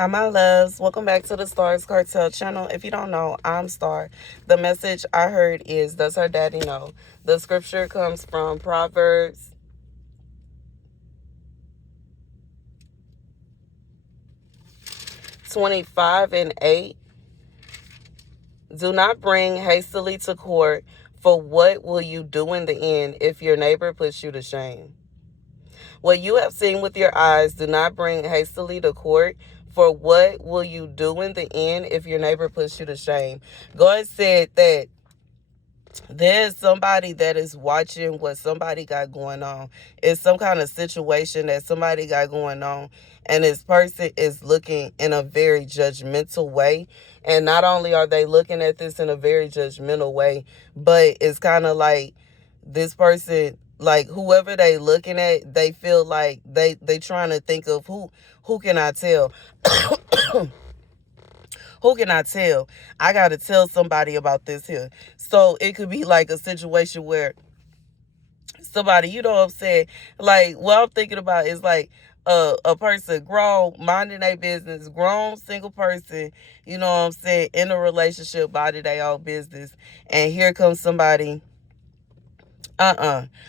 Hi, my loves. Welcome back to the Starscartel channel. If you don't know, I'm Star. The message I heard is, does her daddy know? The scripture comes from Proverbs 25:8. Do not bring hastily to court, for what will you do in the end if your neighbor puts you to shame? What you have seen with your eyes, do not bring hastily to court. For what will you do in the end if your neighbor puts you to shame? God said that there's somebody that is watching what somebody got going on. It's some kind of situation that somebody got going on. And this person is looking in a very judgmental way. And not only are they looking at this in a very judgmental way, but it's kind of like this person, like whoever they looking at, they feel like they trying to think of who can I tell? Who can I tell? I got to tell somebody about this here. So it could be like a situation where somebody, you know what I'm saying? Like, what I'm thinking about is like a person grown, minding their business, grown single person, you know what I'm saying, in a relationship, minding their own business. And here comes somebody.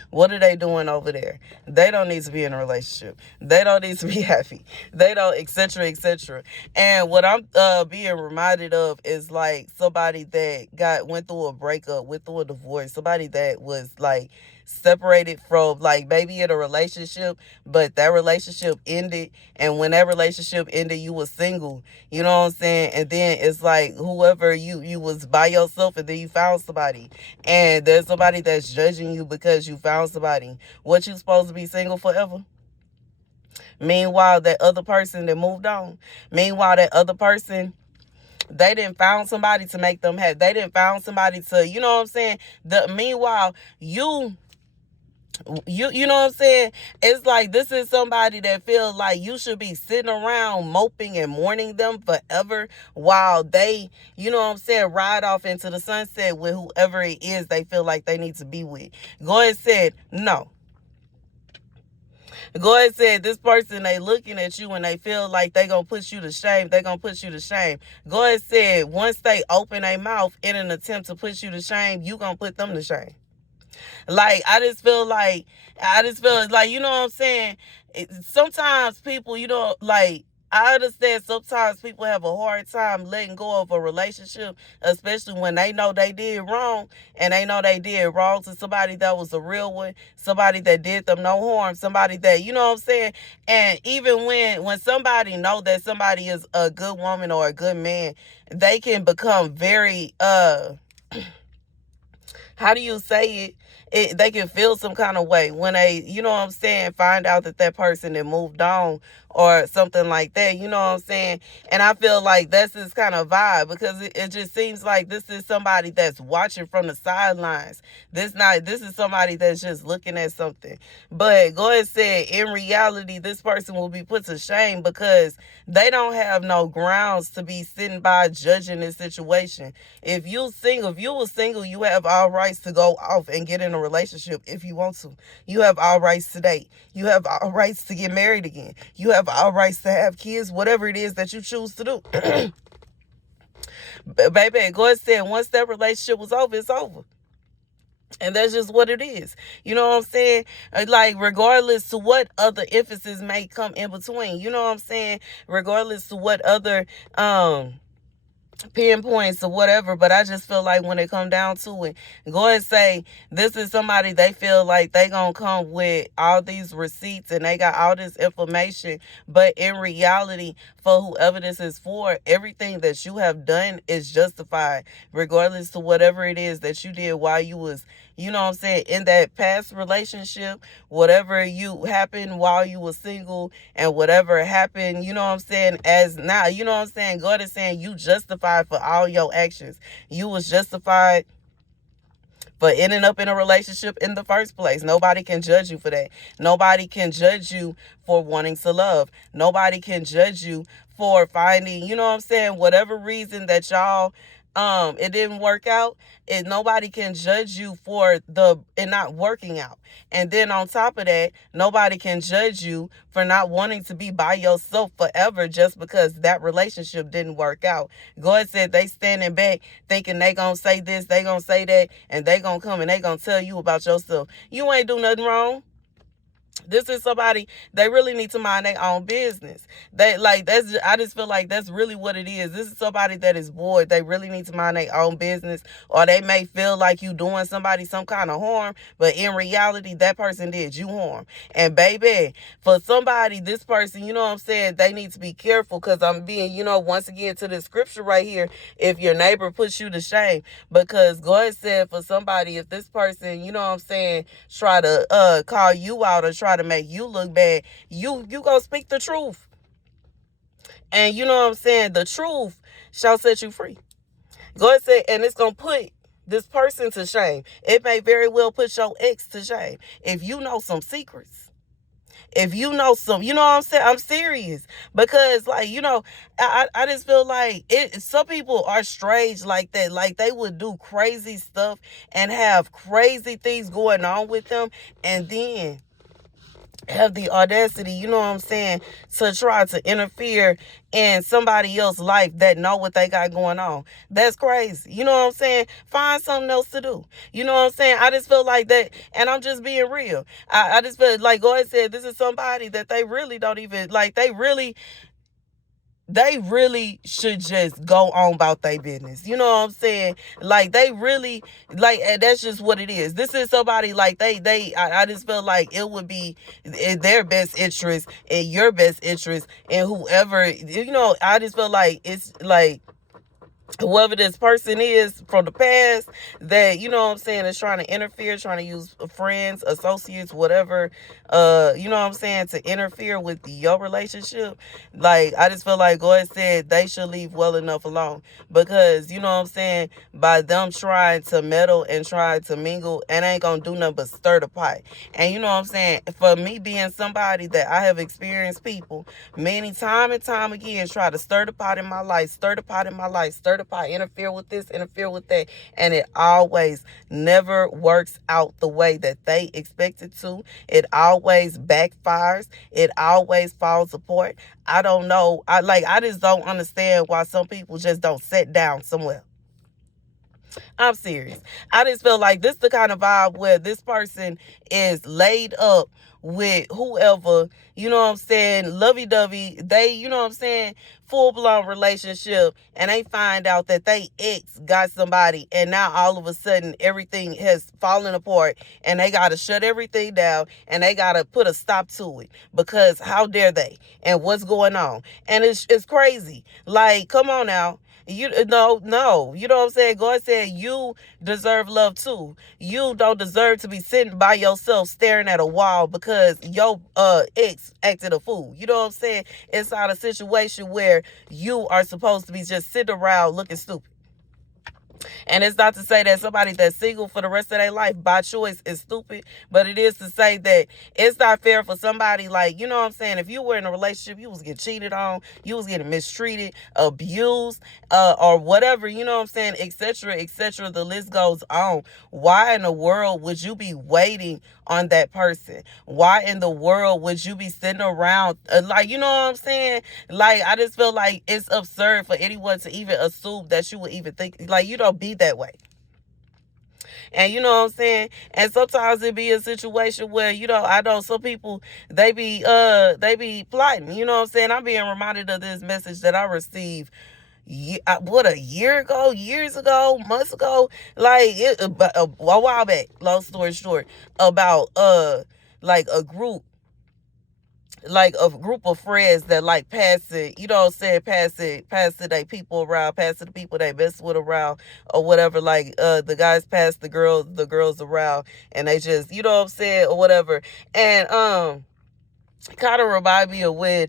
What are they doing over there? They don't need to be in a relationship. They don't need to be happy. They don't, etc., etc. And what I'm being reminded of is like somebody that went through a breakup, went through a divorce, somebody that was like separated from, like, maybe in a relationship, but that relationship ended. And when that relationship ended, you was single, you know what I'm saying? And then it's like whoever you was by yourself, and then you found somebody, and there's somebody that's judging you because you found somebody. What, you supposed to be single forever? Meanwhile, that other person that moved on. Meanwhile, that other person, they didn't found somebody to make them happy. They didn't found somebody to, you know what I'm saying? Meanwhile, you know what I'm saying? It's like this is somebody that feels like you should be sitting around moping and mourning them forever while they, you know what I'm saying, ride off into the sunset with whoever it is they feel like they need to be with. God said, no. God said, this person, they looking at you and they feel like they gonna put you to shame. They gonna put you to shame. God said, once they open their mouth in an attempt to put you to shame, you gonna put them to shame. Like, I just feel like, you know what I'm saying? Sometimes people, you know, like, I understand sometimes people have a hard time letting go of a relationship, especially when they know they did wrong, and they know they did wrong to somebody that was a real one, somebody that did them no harm, somebody that, you know what I'm saying? And even when somebody know that somebody is a good woman or a good man, they can become very, how do you say they can feel some kind of way when they, you know what I'm saying, find out that that person had moved on or something like that, you know what I'm saying? And I feel like that's this kind of vibe, because it just seems like this is somebody that's watching from the sidelines. This is somebody that's just looking at something. But God said, in reality, this person will be put to shame because they don't have no grounds to be sitting by judging this situation. If you were single, you have all rights to go off and get in a relationship if you want to. You have all rights to date. You have all rights to get married again. You have all rights to have kids, whatever it is that you choose to do. Baby, God said once that relationship was over, it's over. And that's just what it is. You know what I'm saying? Like, regardless to what other emphasis may come in between, you know what I'm saying? Regardless to what other pinpoints or whatever, but I just feel like when it come down to it, go and say this is somebody they feel like they gonna come with all these receipts and they got all this information, but in reality, for whoever this is for, everything that you have done is justified, regardless to whatever it is that you did while you was, you know what I'm saying, in that past relationship, whatever you happened while you were single, and whatever happened, you know what I'm saying, as now, you know what I'm saying, God is saying you justified for all your actions. You was justified for ending up in a relationship in the first place. Nobody can judge you for that. Nobody can judge you for wanting to love. Nobody can judge you for finding, you know what I'm saying, whatever reason that y'all it didn't work out, and nobody can judge you for it not working out. And then on top of that, nobody can judge you for not wanting to be by yourself forever just because that relationship didn't work out. God said they standing back thinking they gonna say this, they gonna say that, and they gonna come and they gonna tell you about yourself. You ain't do nothing wrong. This is somebody, they really need to mind their own business. I just feel like that's really what it is. This is somebody that is bored. They really need to mind their own business, or they may feel like you doing somebody some kind of harm, but in reality, that person did you harm. And baby, for somebody, this person, you know what I'm saying, they need to be careful, because I'm being, once again, to the scripture right here, if your neighbor puts you to shame, because God said for somebody, if this person, you know what I'm saying, try to call you out or try to make you look bad, you go speak the truth. And you know what I'm saying, the truth shall set you free. God said, and it's going to put this person to shame. It may very well put your ex to shame if you know some secrets. If you know some, you know what I'm saying? I'm serious. Because, like, I just feel like some people are strange like that. Like, they would do crazy stuff and have crazy things going on with them, and then have the audacity, you know what I'm saying, to try to interfere in somebody else's life that know what they got going on. That's crazy. You know what I'm saying? Find something else to do. You know what I'm saying? I just feel like that, and I'm just being real. I just feel like God said this is somebody that they really don't even, like, they really should just go on about their business. You know what I'm saying? Like, they really, like, and that's just what it is. This is somebody, like, I just feel like it would be in their best interest, in your best interest, and whoever, I just feel like it's like, whoever this person is from the past that, you know what I'm saying, is trying to interfere, trying to use friends, associates, whatever, you know what I'm saying, to interfere with your relationship. Like, I just feel like God said they should leave well enough alone, because, you know what I'm saying, by them trying to meddle and trying to mingle, and ain't gonna do nothing but stir the pot. And you know what I'm saying, for me being somebody that I have experienced people many time and time again try to stir the pot in my life, stir the pot in my life, stir the pot, interfere with this, interfere with that, and it always never works out the way that they expect it to. It always backfires. It always falls apart. I don't know. I just don't understand why some people just don't sit down somewhere. I'm serious. I just feel like this is the kind of vibe where this person is laid up with whoever, you know what I'm saying, lovey-dovey, they, you know what I'm saying, full-blown relationship, and they find out that they ex got somebody, and now all of a sudden everything has fallen apart, and they got to shut everything down, and they got to put a stop to it, because how dare they, and what's going on. And it's crazy. Like, come on now. No, you know what I'm saying? God said you deserve love too. You don't deserve to be sitting by yourself staring at a wall because your ex acted a fool. You know what I'm saying? Inside a situation where you are supposed to be just sitting around looking stupid. And it's not to say that somebody that's single for the rest of their life by choice is stupid, but it is to say that it's not fair for somebody, like, you know what I'm saying, if you were in a relationship, you was getting cheated on, you was getting mistreated, abused, or whatever, you know what I'm saying, etc., etc., the list goes on. Why in the world would you be waiting on that person? Why in the world would you be sitting around, like, you know what I'm saying? Like, I just feel like it's absurd for anyone to even assume that you would even think, like, you don't be that way. And you know what I'm saying? And sometimes it be a situation where, I know some people, they be plotting. You know what I'm saying? I'm being reminded of this message that I received a year ago, years ago, months ago, like a while back, long story short, about like a group of friends that, like, pass it, you know what I'm saying, pass it they people around, pass it the people they mess with around, or whatever, like, the guys pass the girls around, and they just, you know what I'm saying, or whatever. And kind of remind me of when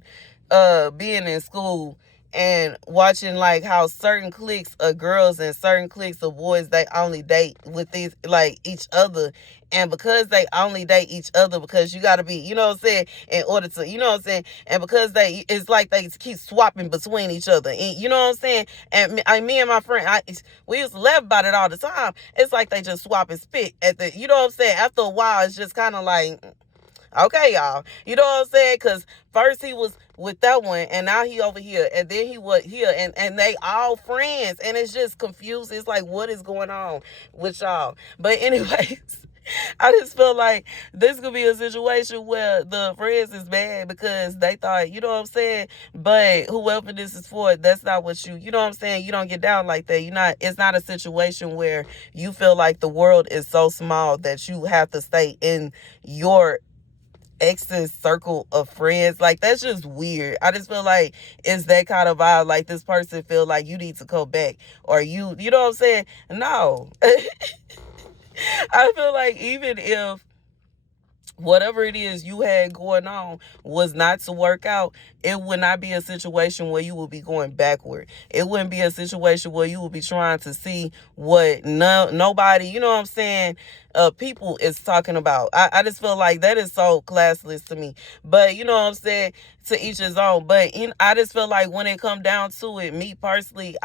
being in school, and watching like how certain cliques of girls and certain cliques of boys, they only date with these like each other. And because they only date each other, because you got to be, you know what I'm saying, in order to, you know what I'm saying, and because it's like they keep swapping between each other, and you know what I'm saying. And me and my friend, we used to laugh about it all the time. It's like they just swap and spit at the, you know what I'm saying. After a while, it's just kind of like, okay, y'all. You know what I'm saying? Because first he was with that one, and now he over here, and then he was here, and they all friends, and it's just confused. It's like, what is going on with y'all? But anyways, I just feel like this could be a situation where the friends is bad because they thought, you know what I'm saying? But whoever this is for, that's not what you know what I'm saying? You don't get down like that. It's not a situation where you feel like the world is so small that you have to stay in your ex's circle of friends. Like, that's just weird. I just feel like it's that kind of vibe. Like, this person feel like you need to come back, or you know what I'm saying? No. I feel like even if whatever it is you had going on was not to work out, it would not be a situation where you would be going backward. It wouldn't be a situation where you would be trying to see what nobody, you know what I'm saying, people is talking about. I just feel like that is so classless to me. But you know what I'm saying, to each his own. But I just feel like when it come down to it, me personally,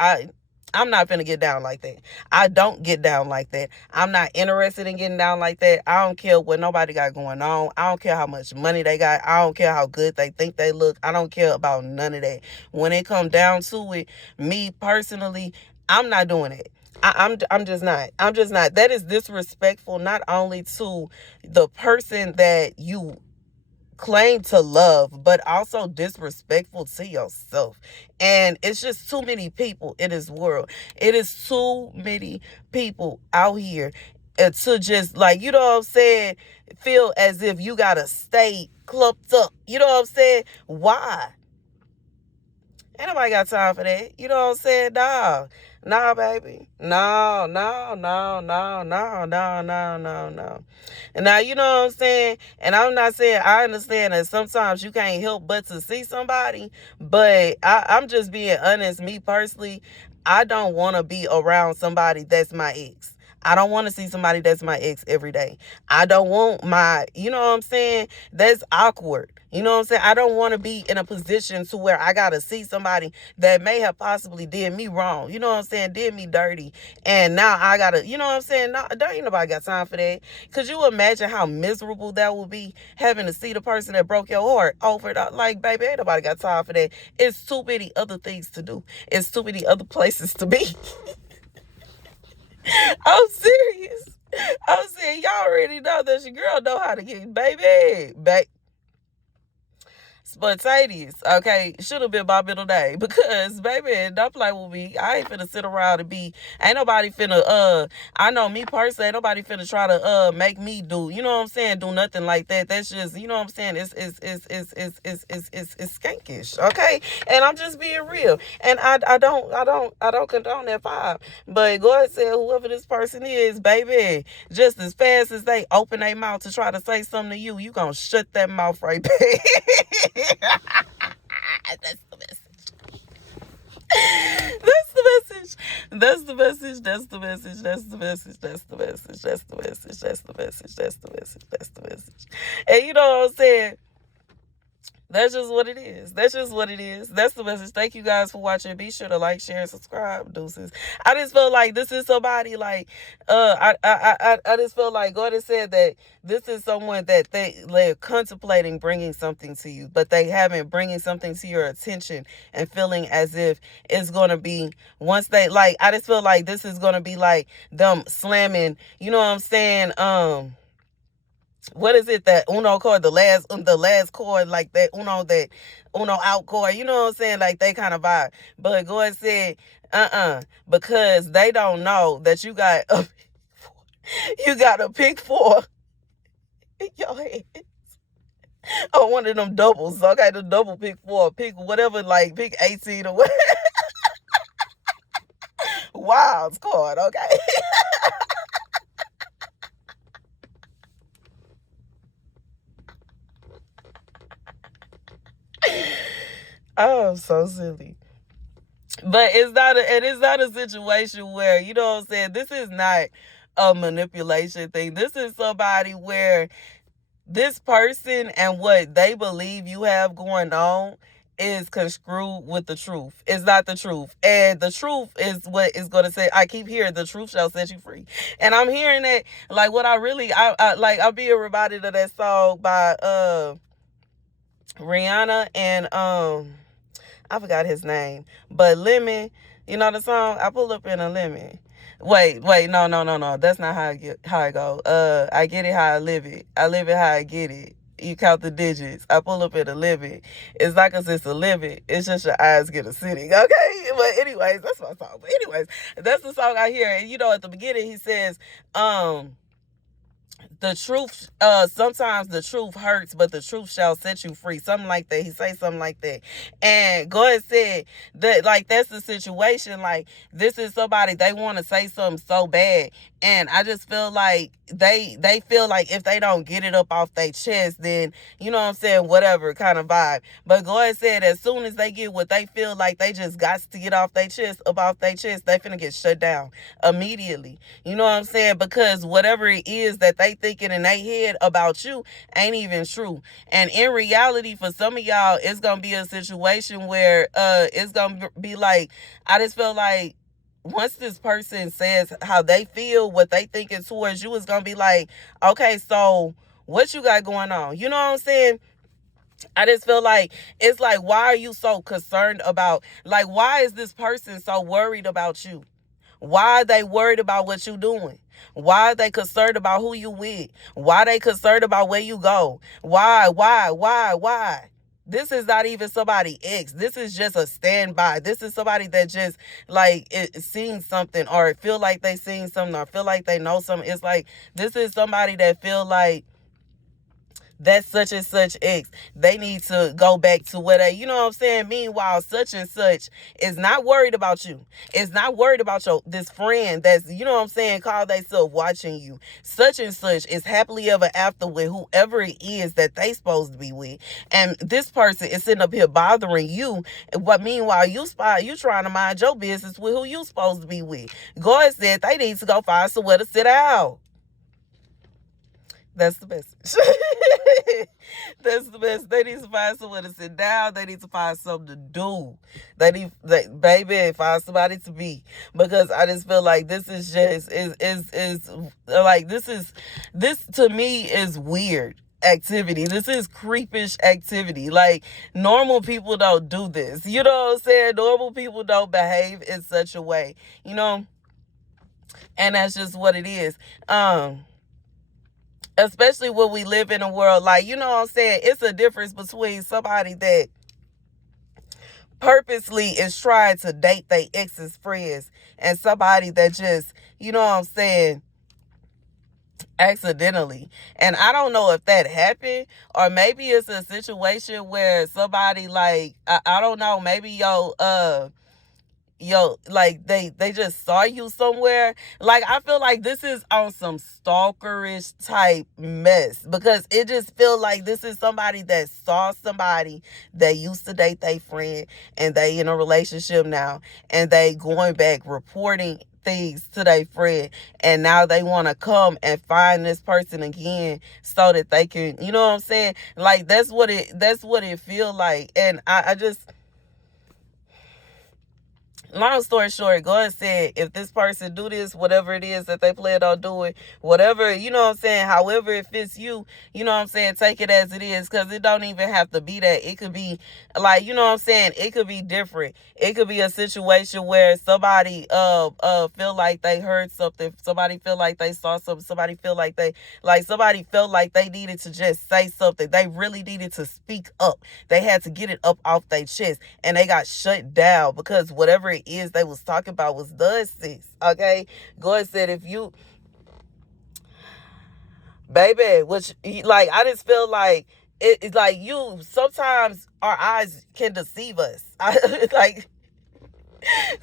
I'm not finna get down like that. I don't get down like that. I'm not interested in getting down like that. I don't care what nobody got going on. I don't care how much money they got. I don't care how good they think they look. I don't care about none of that. When it come down to it, me personally, I'm not doing it. I'm just not. I'm just not. That is disrespectful, not only to the person that you claim to love, but also disrespectful to yourself. And it's just too many people in this world. It is too many people out here to just, like, you know what I'm saying, feel as if you gotta stay clumped up. You know what I'm saying? Why? Ain't nobody got time for that. You know what I'm saying? Nah, baby. No. And now, you know what I'm saying? And I'm not saying, I understand that sometimes you can't help but to see somebody, but I'm just being honest. Me personally, I don't want to be around somebody that's my ex. I don't want to see somebody that's my ex every day. I don't want you know what I'm saying? That's awkward. You know what I'm saying? I don't want to be in a position to where I got to see somebody that may have possibly did me wrong. You know what I'm saying? Did me dirty. And now I got to, you know what I'm saying? No, don't ain't nobody got time for that. Could you imagine how miserable that would be, having to see the person that broke your heart over it? Like, baby, ain't nobody got time for that. It's too many other things to do. It's too many other places to be. I'm serious. I'm saying, y'all already know that your girl know how to get baby. Spontaneous, okay, should have been my middle name, because baby, don't play with me. I ain't finna sit around and ain't nobody finna I know me personally, ain't nobody finna try to make me do, you know what I'm saying, do nothing like that. That's just, you know what I'm saying, it's skankish, okay? And I'm just being real. And I don't condone that vibe. But God said, whoever this person is, baby, just as fast as they open their mouth to try to say something to you gonna shut that mouth right back. That's the message. That's the message. That's the message. That's the message. That's the message. That's the message. That's the message. That's the message. That's the message. That's the message. And you know what I'm saying? That's just what it is. That's just what it is. That's the message. Thank you guys for watching. Be sure to like, share, and subscribe. Deuces. I just feel like this is somebody like I just feel like God has said that this is someone that they're contemplating bringing something to you, but they haven't bringing something to your attention and feeling as if it's gonna be, once they, like, I just feel like this is gonna be like them slamming, you know what I'm saying, what is it, that Uno chord, the last chord, like that Uno out chord, you know what I'm saying, like they kind of vibe. But God said, because they don't know that you got a pick four in your head. Oh, one of them doubles. Okay, the double pick four, pick whatever, like pick 18 or whatever. Wilds card, okay. Oh, I'm so silly. But it's not a situation where, you know what I'm saying, this is not a manipulation thing. This is somebody where this person and what they believe you have going on is construed with the truth. It's not the truth. And the truth is what is going to say. I keep hearing the truth shall set you free. And I'm hearing that, like, what I'm being reminded of that song by Rihanna and I forgot his name, but Lemon. You know the song? I pull up in a lemon. Wait, no. That's not how I go. I get it how I live it. I live it how I get it. You count the digits. I pull up in a limit. It's not because it's a limit. It's just your eyes get a sitting. Okay? But anyways, that's my song. But anyways, that's the song I hear. And at the beginning he says, the truth, sometimes the truth hurts, but the truth shall set you free. Something like that. He say something like that. And God said that, like, that's the situation. Like, this is somebody, they want to say something so bad. And I just feel like they feel like if they don't get it up off their chest, then, you know what I'm saying, whatever kind of vibe. But God said as soon as they get what they feel like they just got to get off their chest, up off their chest, they finna get shut down immediately. You know what I'm saying? Because whatever it is that they thinking in their head about you ain't even true. And in reality, for some of y'all, it's gonna be a situation where it's gonna be like, I just feel like once this person says how they feel, what they thinking towards you, is gonna be like, okay, so what you got going on? You know what I'm saying? I just feel like it's like, why are you so concerned about, like, why is this person so worried about you? Why are they worried about what you doing? Why are they concerned about who you with? Why are they concerned about where you go? Why? This is not even somebody ex. This is just a standby. This is somebody that just, like, seen something, or feel like they seen something, or feel like they know something. It's like, this is somebody that feel like that's such and such ex. They need to go back to where they, you know what I'm saying? Meanwhile, such and such is not worried about you. It's not worried about this friend that's, you know what I'm saying, call themselves watching you. Such and such is happily ever after with whoever it is that they supposed to be with. And this person is sitting up here bothering you. But meanwhile, you trying to mind your business with who you supposed to be with. God said they need to go find somewhere to sit out. That's the message. That's the best. They need to find someone to sit down. They need to find something to do. Baby, find somebody to be. Because I just feel like this is just is like, this to me is weird activity. This is creepish activity. Like, normal people don't do this. You know what I'm saying? Normal people don't behave in such a way. You know? And that's just what it is. Especially when we live in a world, like, you know what I'm saying, it's a difference between somebody that purposely is trying to date their ex's friends and somebody that just, you know what I'm saying, accidentally. And I don't know if that happened, or maybe it's a situation where somebody, like, I don't know, maybe like they just saw you somewhere. Like, I feel like this is on some stalkerish type mess, because it just feel like this is somebody that saw somebody that used to date their friend, and they in a relationship now, and they going back reporting things to their friend, and now they want to come and find this person again so that they can, you know what I'm saying, like, that's what it feel like. And I just, long story short, God said, if this person do this, whatever it is that they plan on doing, whatever, you know what I'm saying, however it fits you, you know what I'm saying, take it as it is, because it don't even have to be that. It could be, like, you know what I'm saying, it could be different. It could be a situation where somebody feel like they heard something, somebody feel like they saw something, somebody feel like somebody felt like they needed to just say something. They really needed to speak up. They had to get it up off their chest, and they got shut down because whatever it is they was talking about was nonsense. Okay, God said, if you, baby, which, like, I just feel like it's like, you sometimes our eyes can deceive us. Like,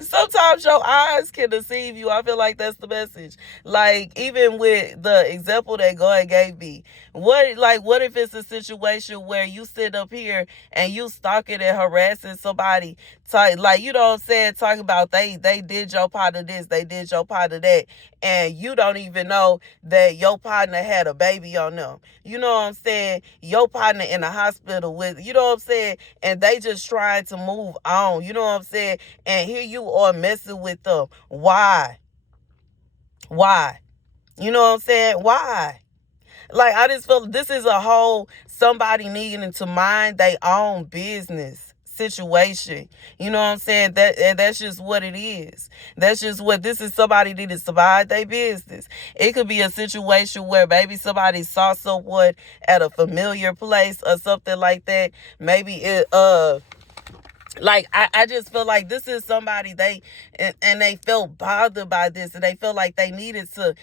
Sometimes your eyes can deceive you. I feel like that's the message. Like, even with the example that God gave me, what if it's a situation where you sit up here and you stalking and harassing somebody, like, you know what I'm saying, talking about they did your part of this, they did your part of that, and you don't even know that your partner had a baby on them. You know what I'm saying? Your partner in the hospital with, you know what I'm saying, and they just trying to move on. You know what I'm saying? And here you are messing with them. Why? Why? You know what I'm saying? Why? Like, I just feel this is a whole somebody needing to mind their own business situation. You know what I'm saying? That's just what it is. That's just what this is. Somebody needed to mind their business. It could be a situation where maybe somebody saw someone at a familiar place or something like that. Maybe it like, I just feel like this is somebody and they felt bothered by this, and they felt like they needed to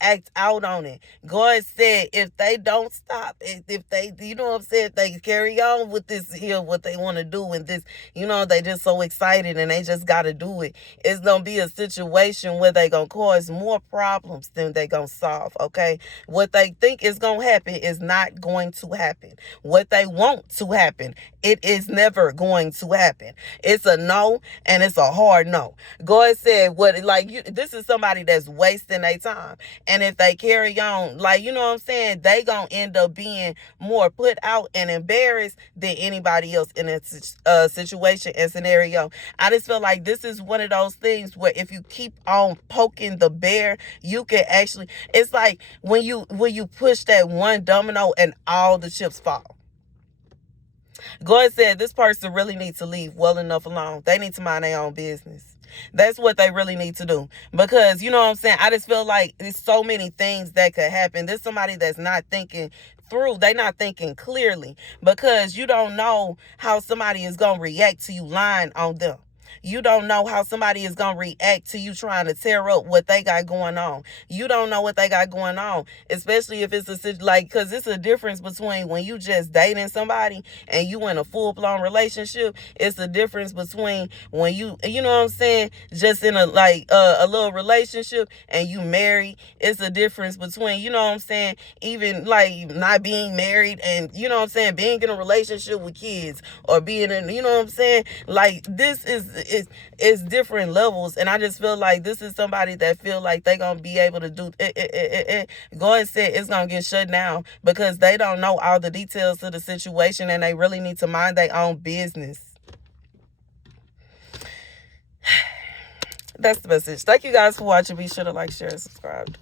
act out on it. God said if they don't stop, if they, you know what I'm saying, if they carry on with this here, what they want to do, and this, you know, they just so excited and they just got to do it, it's going to be a situation where they going to cause more problems than they going to solve, okay? What they think is going to happen is not going to happen. What they want to happen, it is never going to happen. It's a no, and it's a hard no. God said, what, like, this is somebody that's wasting their time. And if they carry on, like, you know what I'm saying, they gonna end up being more put out and embarrassed than anybody else in a situation and scenario. I just feel like this is one of those things where if you keep on poking the bear, you can actually, it's like when you push that one domino and all the chips fall. God said this person really needs to leave well enough alone. They need to mind their own business. That's what they really need to do. Because, you know what I'm saying, I just feel like there's so many things that could happen. There's somebody that's not thinking through. They're not thinking clearly, because you don't know how somebody is going to react to you lying on them. You don't know how somebody is going to react to you trying to tear up what they got going on. You don't know what they got going on, especially if it's because it's a difference between when you just dating somebody and you in a full-blown relationship. It's a difference between when you know what I'm saying, just in a little relationship and you married. It's a difference between, you know what I'm saying, even like not being married and, you know what I'm saying, being in a relationship with kids, or being in, you know what I'm saying, like this is different levels. And I just feel like this is somebody that feel like they gonna be able to do it. God said it's gonna get shut down because they don't know all the details of the situation, and they really need to mind their own business. That's the message. Thank you guys for watching. Be sure to like, share, and subscribe.